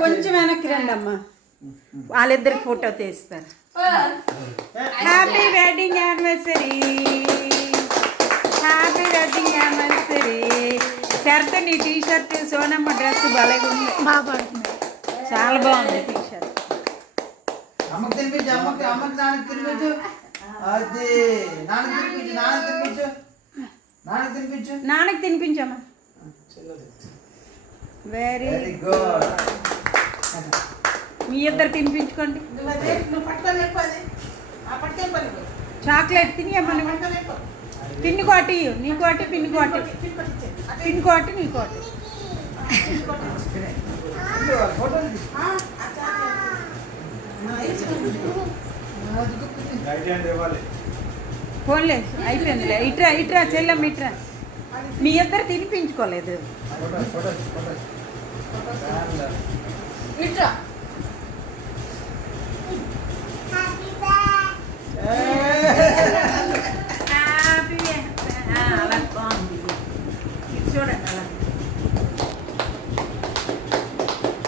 కొంచెం వెనక్కి రండి అమ్మా, వాళ్ళిద్దరికి ఫోటో తీస్తారు. Happy wedding anniversary, happy wedding anniversary. Sharath నీ టీ షర్ట్, సోనమ్మ డ్రెస్ భలేగా ఉంది, చాలా బాగుంది టీ షర్ట్. నాన్నకి తినిపించమ్మా. Very good. మీ ఇద్దరు తినిపించుకోండి. చాక్లెట్ తినియమ్మా. పిన్ని కోటి, నీ కోటి, పిన్ని కోటి, పిన్ని కోటి, నీ కోటి. ఫోన్లే అయిపోయిందిలే. ఇట్రా ఇట్రా చెల్లమ్మ ఇట్రా. మీ ఇద్దరు తినిపించుకోలేదు. ఇట్రా